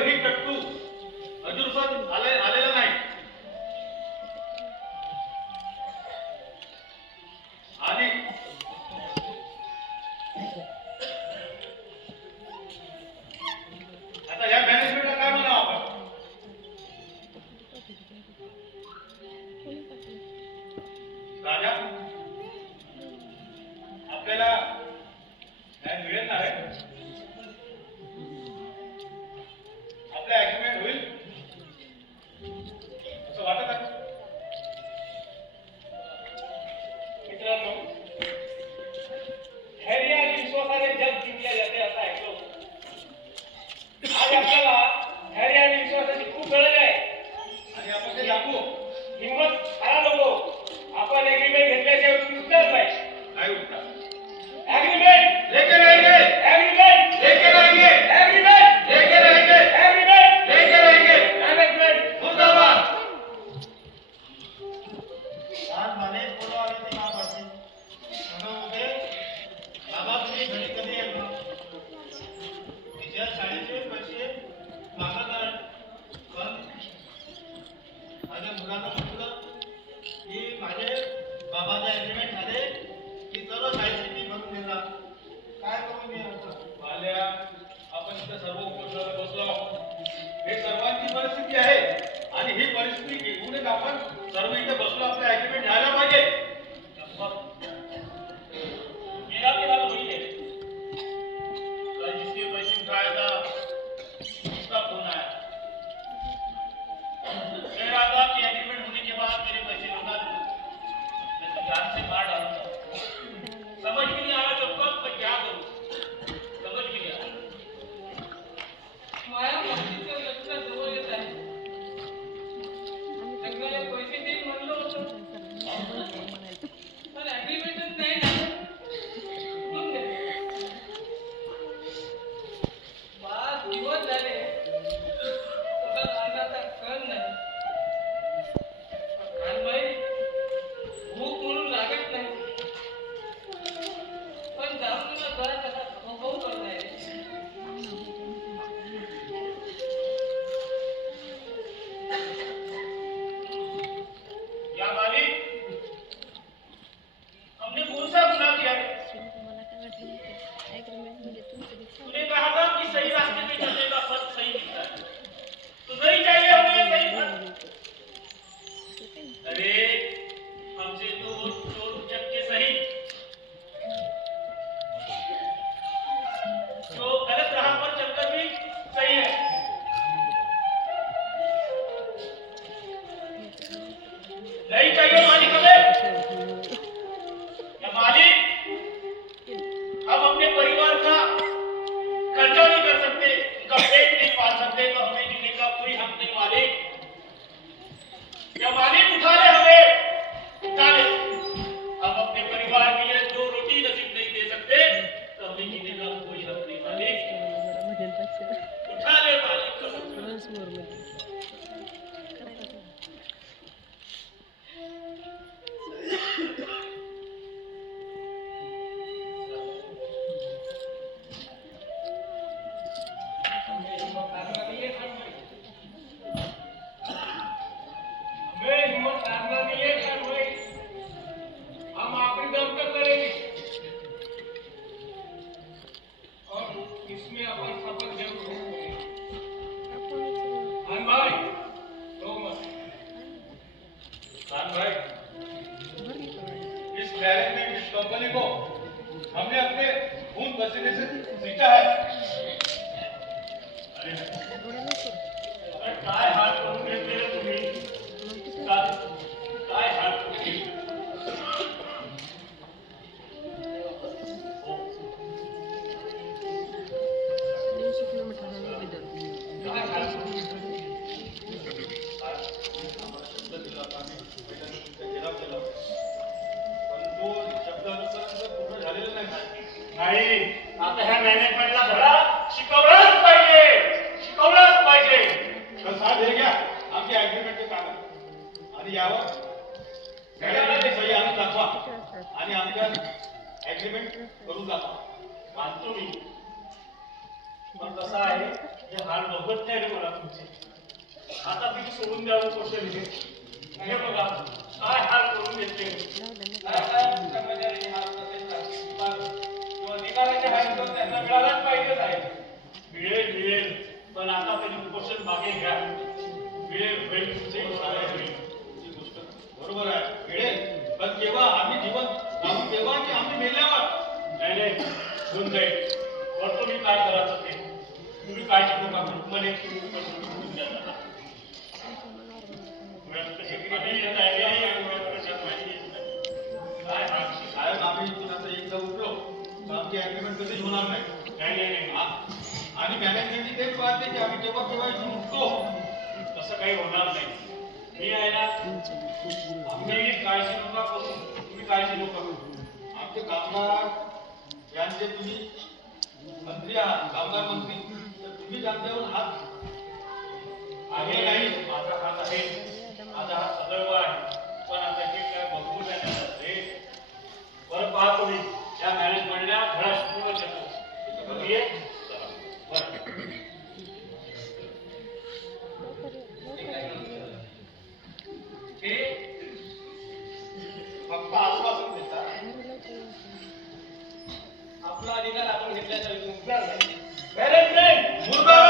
एकही टट्टू अजून आलेला नाही आणि आता या मॅनेजमेंटला काय म्हणावं आपण? राजा आपल्याला न्याय मिळेल ना? आपल्या ऍग्रीमेंट होईल असं वाटत आहे मित्रांनो? धैर्य आणि विश्वासाने जग जिंकले जाते असं ऐकलो. आज आपल्याला धैर्य आणि विश्वासाची खूप गरज आहे आणि आपण ते दाखवू. हिंमत हारा नको. आपण एग्रीमेंट घेतल्याशिवाय उठणार नाही. काय उठणार? एग्रीमेंट लेके रहेंगे, एग्रीमेंट लेके रहेंगे, एग्रीमेंट लेके रहेंगे, एग्रीमेंट लेके रहेंगे. मॅनेजमेंट मुर्दाबाद. आज माने बोलावले ते काम करते म्हणून बाबा तुम्ही घरी कधी येणार? तिच्या शाळेचे पैसे मागत आहे पण माझ्या मुलांना म्हटलं की माझे बाबाचे ऍग्रीमेंट झाले की सर्व शाळेची फी भरून देणार. काय करू मी आता? वाल्या, आपण इथं सर्व उपस्थित बसलो आहोत. हे सर्वांची परिस्थिती आहे आणि ही परिस्थिती घेऊनच आपण सर्व इथे बसलो. आपलं ऍग्रीमेंट झालं पाहिजे. मेरा भी हाल वही है. कल जिसके पैसे उठाया था उसका फोन आया. कह रहा था कि एग्रीमेंट होने के बाद मेरे पैसे लौटा दो. मैं तो जान से मार डालूंगा. समझ में नहीं आ रहा जब तक मैं क्या करूं. समझ में नहीं आ रहा. माया बाबतीचं लग्न जवळ येत आहे. लग्नाला पैसे देईन म्हणलं होतं पण ऍग्रीमेंटच नाही ना. मग पाच दिवस झाले पोटात अन्नाचा कण नाही. कानबाई भूक म्हणून लागत नाही पण जाऊन तुला घरात कसा खाऊ करणार आहे. क्या मालिक, हमने कौन सा गुनाह किया है? तूने कहा था कि सही रास्ते पे चलने का फल सही मिलता है. तो नहीं चाहिए हमें सही फल. अरे हमसे तो चोर उचक के सही जो गलत राह पर चलकर भी सही है. नहीं चाहिए मालिक हमें. या मालिक हम अपने परिवार का खर्चा नहीं कर सकते, उनका पेट नहीं पाल सकते तो हमें जीने का कोई हक नहीं मालिक. या मालिक उठा ले हमें, उठा ले. हम अपने परिवार के लिए दो रोटी नसीब नहीं दे सकते तो हमें जीने का कोई हक नहीं मालिक. उठा ले मालिक. हमें हिम्मत हारना नहीं है कानबाई. हम आखिरी दम तक करेंगे और इसमें अपन सफल जरूर होंगे. कानबाई रो मत. खान भाई, इस मैनेजमेंट इस कंपनी को हमने अपने खून पसीने से सींचा है. अरे काय हाल करून घेतले रे तुम्ही. काय हाल करून घेतले. नाही आता ह्या मॅनेजमेंटला धडा शिकवलाच पाहिजे. साथ हे घ्या आमचे ऍग्रीमेंटचे कागद आणि यावर मॅनेजमेंटची सही आणून दाखवा आणि आमच्या ऍग्रीमेंट करून दाखवा. मानतो मी पण कसं आहे हे हाल बघत नाही रे मला तुमचे. आता तुम्ही सोडून द्यावं क्वेश्चन हे बघा काय हाल करून घेतले. कर्मचारी हाल तसेच असतात. किंवा निकालाचे हाल तर त्यांना मिळालाच पाहिजे साहेब. मिळेल मिळेल पण आता त्यांनी क्वेश्चन मागे घ्या. मिळेल होईल तुमचे होईल. ही गोष्ट बरोबर आहे मिळेल, पण केव्हा आम्ही जिवंत आम्ही तेव्हा की आम्ही मेल्यावर. नाही नाही होऊन जाईल. करतो मी काय करायचं ते. तुम्ही काय शिकू नका ग्रुपमध्ये तुम्ही प्रश्न विचारून द्या त्यांना. मुळात कशी माहिती येत आहे आणि मुळात कशी माहिती येत नाही. काय हा साहेब आम्ही इथून आता एकदा उठलो तर आमची अग्रीमेंट कधीच होणार नाही. नाही नाही नाही आणि मॅनेजमेंटची तेच पाहते की आम्ही केव्हा केव्हा इथून उठतो. तसं काही होणार नाही. मी आहे ना आम्ही काळजी नका करू. तुम्ही काळजी नका करू. आमचे कामगार यांचे तुम्ही मंत्री आहात, कामगार मंत्री, तर तुम्हीच आमच्यावर हात आहे नाही माझा हात आहे. माझा हात सदैव आहे. पण आता हे काय बघू नाही रे. बरं पहा तुम्ही त्या मॅनेजमेंटला धडा शिकवूनच येतो. तुम्ही ये. चला. बरं. हे फक्त आश्वासन देतात. आपला अधिकार आपण घेतल्याशिवाय तुमचा नाही. मॅनेजमेंट मुर्दाबाद.